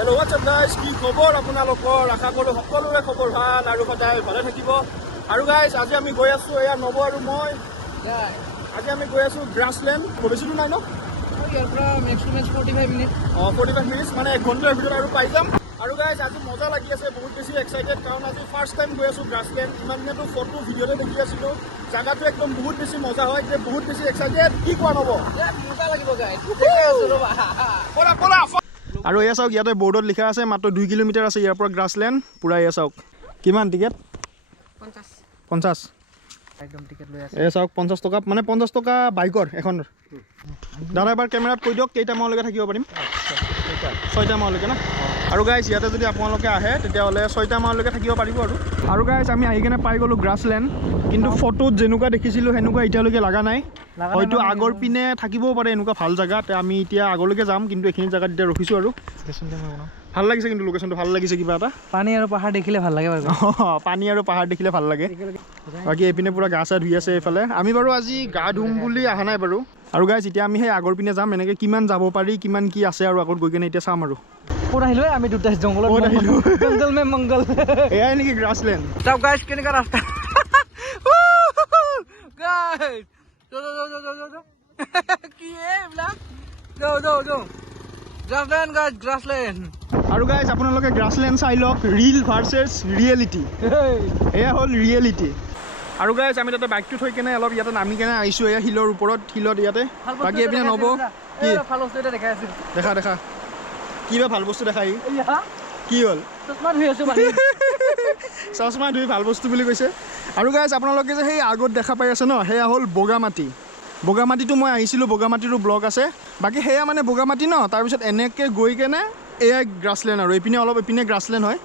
Hello, what's up guys? কি খবৰ আপোনালোকৰ? আশা কৰোঁ সকলোৰে খবৰ ভাল আৰু সদায় ভালে থাকিব। আৰু guys, আজি আমি গৈ আছো এয়া নব আৰু মই। আজি আমি গৈ আছো গ্ৰাছলেণ্ড। বেছি দূৰ নাই ন? ইয়াৰ পৰা মেক্সিমাম 45 মিনিট। 45 মিনিট মানে 1 ঘণ্টাৰ ভিতৰত আৰু পাই যাম। আৰু guys, আজি মজা লাগি আছে, বহুত বেছি এক্সাইটেড কাৰণ আজি ফাৰ্ষ্ট টাইম গৈ আছো গ্ৰাছলেণ্ড। ইমান দিনতো ফটো ভিডিঅ'তে দেখি আছিলো। জাগাটো একদম বহুত বেছি মজা হয়, যে বহুত বেছি এক্সাইটেড। কি কোৱা নব? মজা লাগিব গাইজ। আৰু এয়া চাওক, ইয়াতে বৰ্ডত লিখা আছে মাত্ৰ 2 কিলোমিটাৰ আছে ইয়াৰ পৰা গ্ৰাছলেণ্ড। পুৰা এয়া চাওক কিমান টিকেট 50 একদম টিকেট লৈ আছে। এয়া চাওক 50 টকা, মানে 50 টকা বাইকৰ এখনৰ। দাদা এবাৰ কেমেৰাত কৈ দিয়ক কেইটা মানলৈকে থাকিব পাৰিম? 6টা মানলৈকে না। আৰু গাইজ ইয়াতে যদি আপোনালোকে আহে তেতিয়াহ'লে 6টা মানলৈকে থাকিব পাৰিব। আৰু গাইজ আমি আহি কেনে পাই গ'লোঁ গ্ৰাছলেণ্ড, কিন্তু ফটোত যেনেকুৱা দেখিছিলোঁ সেনেকুৱা এতিয়ালৈকে লগা নাই। হয়তো আগৰ পিনে থাকিবও পাৰে এনেকুৱা ভাল জেগাত। আমি এতিয়া আগলৈকে যাম, কিন্তু এইখিনি জেগাত এতিয়া ৰখিছোঁ। আৰু ভাল লাগিছে, কিন্তু লোকেশ্যনটো ভাল লাগিছে কিবা এটা। পানী আৰু পাহাৰ দেখিলে ভাল লাগে বাৰু। পানী আৰু পাহাৰ দেখিলে ভাল লাগে। বাকী এইপিনে পুৰা গা চা ধুই আছে এইফালে। আমি বাৰু আজি গা ধুম বুলি অহা নাই বাৰু। আৰু গাইজ এতিয়া আমি সেই আগৰ পিনে যাম, এনেকৈ কিমান যাব পাৰি, কিমান কি আছে আৰু আগত গৈ কিনে এতিয়া চাম। আৰু ক'ত আহিলো আমি দুটা জংঘলত আহিলো। জংঘল মে মংগল। এয়াই নেকি গ্ৰাছলেণ্ড? চাওক গাইজ কেনেকুৱা ৰাস্তা। গাইজ কি এইবিলাক? Grassland guys, grassland. আৰু গাইজ আপোনালোকে গ্ৰাছলেণ্ড চাই লওক, ৰিল ভাৰ্চেছ ৰিয়েলিটি। এয়া হ'ল ৰিয়েলিটি। আৰু গাইজ আমি তাতে বাইকটো থৈ কেনে অলপ ইয়াতে নামি কেনে আহিছোঁ, এয়া শিলৰ ওপৰত, শিলত ইয়াতে। বাকী এইপিনে নব কি দেখা দেখা কিবা ভাল বস্তু দেখাই কি হ'ল? চশমা ধুই ভাল বস্তু বুলি কৈছে। আৰু গাইজ আপোনালোকে যে সেই আগত দেখা পাই আছে ন, সেয়া হ'ল বগামাটি। বগামাটিটো মই আহিছিলোঁ, বগামাটিৰো ব্লগ আছে। বাকী সেয়া মানে বগামাটি ন, তাৰপিছত এনেকৈ গৈ কেনে এয়া গ্ৰাছলেণ্ড। আৰু এইপিনে অলপ এইপিনে গ্ৰাছলেণ্ড হয়,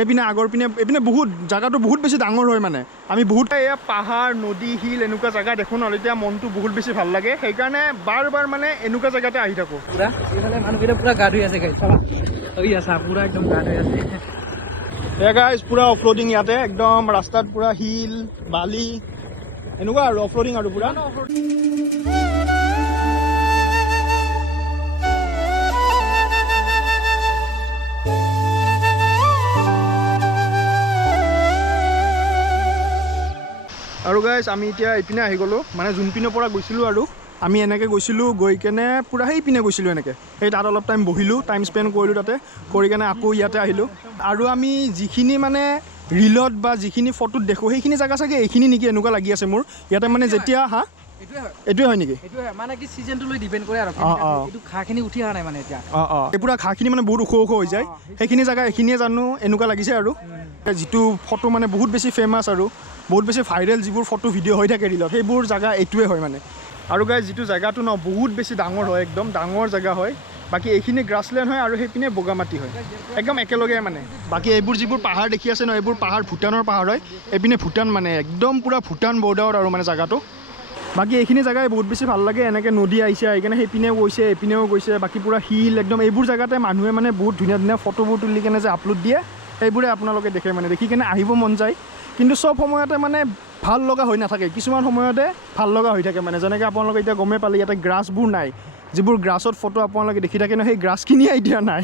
এইপিনে আগৰ পিনে এইপিনে বহুত জেগাটো বহুত বেছি ডাঙৰ হয়। মানে আমি বহুত এয়া পাহাৰ নদী শিল এনেকুৱা জেগা দেখোঁ ন, এতিয়া মনটো বহুত বেছি ভাল লাগে। সেইকাৰণে বাৰ বাৰ মানে এনেকুৱা জেগাতে আহি থাকোঁ। পুৰা এইফালে মানুহকেইটা পুৰা গা ধুই আছে গাইজ, চাবা আছা পুৰা একদম গা ধুই আছে। এয়া গাইজ পুৰা অফৰোডিং ইয়াতে, একদম ৰাস্তাত পুৰা শিল বালি এনেকুৱা আৰু অফৰোডিং আৰু পুৰা। আৰু গাইজ আমি এতিয়া এইপিনে আহি গ'লোঁ, মানে যোনপিনৰ পৰা গৈছিলোঁ। আৰু আমি এনেকৈ গৈছিলোঁ, গৈ কেনে পূৰা সেইপিনে গৈছিলোঁ এনেকৈ। সেই তাত অলপ টাইম বহিলোঁ, টাইম স্পেণ্ড কৰিলোঁ তাতে, কৰি কেনে আকৌ ইয়াতে আহিলোঁ। আৰু আমি যিখিনি মানে ৰিলত বা যিখিনি ফটোত দেখোঁ সেইখিনি জেগা চাগে এইখিনি নেকি এনেকুৱা লাগি আছে মোৰ। ইয়াতে মানে যেতিয়া এইটোৱে হয় নেকি? মানে কি চিজনটো লৈ ডিপেণ্ড কৰে আৰু এইটো ঘাঁহখিনি উঠি অহা নাই মানে এতিয়া। এই পুৰা ঘাঁহখিনি মানে বহুত ওখ ওখ হৈ যায়, সেইখিনি জেগা এইখিনিয়ে জানো এনেকুৱা লাগিছে। আৰু যিটো ফটো মানে বহুত বেছি ফেমাছ আৰু বহুত বেছি ভাইৰেল যিবোৰ ফটো ভিডিঅ' হৈ থাকে ৰিলত, সেইবোৰ জেগা এইটোৱে হয় মানে। আৰু গাইজ যিটো জেগাটো ন বহুত বেছি ডাঙৰ হয়, একদম ডাঙৰ জেগা হয়। বাকী এইখিনি গ্ৰাছলেণ্ড হয় আৰু সেইপিনে বগামাটি হয়, একদম একেলগে মানে। বাকী এইবোৰ যিবোৰ পাহাৰ দেখি আছে ন, এইবোৰ পাহাৰ ভূটানৰ পাহাৰ হয়। এইপিনে ভূটান মানে একদম পূৰা ভূটান বৰ্ডাৰত আৰু মানে জেগাটো। বাকী এইখিনি জেগাই বহুত বেছি ভাল লাগে, এনেকৈ নদী আহিছে, আহি কেনে সেইপিনেও গৈছে এইপিনেও গৈছে। বাকী পূৰা শিল একদম, এইবোৰ জেগাতে মানুহে মানে বহুত ধুনীয়া ধুনীয়া ফটোবোৰ তুলি কেনে যে আপলোড দিয়ে, সেইবোৰে আপোনালোকে দেখে মানে, দেখি কেনে আহিব মন যায়। কিন্তু চব সময়তে মানে ভাল লগা হৈ নাথাকে, কিছুমান সময়তে ভাল লগা হৈ থাকে। মানে যেনেকৈ আপোনালোকে এতিয়া গমেই পালে ইয়াতে গ্ৰাছবোৰ নাই, যিবোৰ গ্ৰাছত ফটো আপোনালোকে দেখি থাকে ন, সেই গ্ৰাছখিনিয়ে এতিয়া নাই।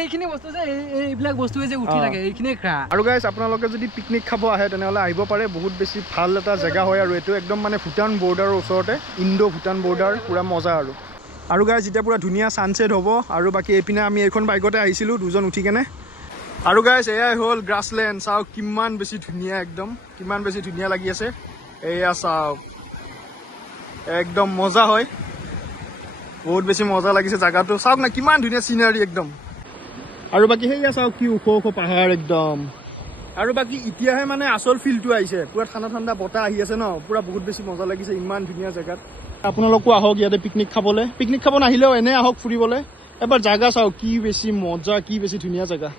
এইখিনি বস্তু যে এইবিলাক বস্তুৱে যে উঠি থাকে এইখিনিয়ে ঘাঁহ। আৰু গাইজ আপোনালোকে যদি পিকনিক খাব আহে তেনেহ'লে আহিব পাৰে, বহুত বেছি ভাল এটা জেগা হয়। আৰু এইটো একদম মানে ভূটান বৰ্ডাৰৰ ওচৰতে, ইণ্ডো ভূটান বৰ্ডাৰ, পূৰা মজা। আৰু গাইজ এতিয়া পূৰা ধুনীয়া ছানছেট হ'ব। আৰু বাকী এইপিনে আমি এইখন বাইকতে আহিছিলোঁ দুজন উঠি কেনে। আৰু গাইজ এয়াই হ'ল গ্ৰাছলেণ্ড। চাওক কিমান বেছি ধুনীয়া, একদম কিমান বেছি ধুনীয়া লাগি আছে। এয়া চাওক একদম মজা হয়, বহুত বেছি মজা লাগিছে জেগাটো। চাওক না কিমান ধুনীয়া চিনাৰী একদম। আৰু বাকী সেয়া চাওক কি ওখ ওখ পাহাৰ একদম। আৰু বাকী এতিয়াহে মানে আচল ফিলটো আহিছে, পূৰা ঠাণ্ডা ঠাণ্ডা বতাহ আহি আছে ন, পূৰা বহুত বেছি মজা লাগিছে ইমান ধুনীয়া জেগাত। আপোনালোকো আহক ইয়াতে পিকনিক খাবলৈ, পিকনিক খাব নাহিলেও এনেই আহক ফুৰিবলৈ। এবাৰ জেগা চাওক কি বেছি মজা, কি বেছি ধুনীয়া জেগা।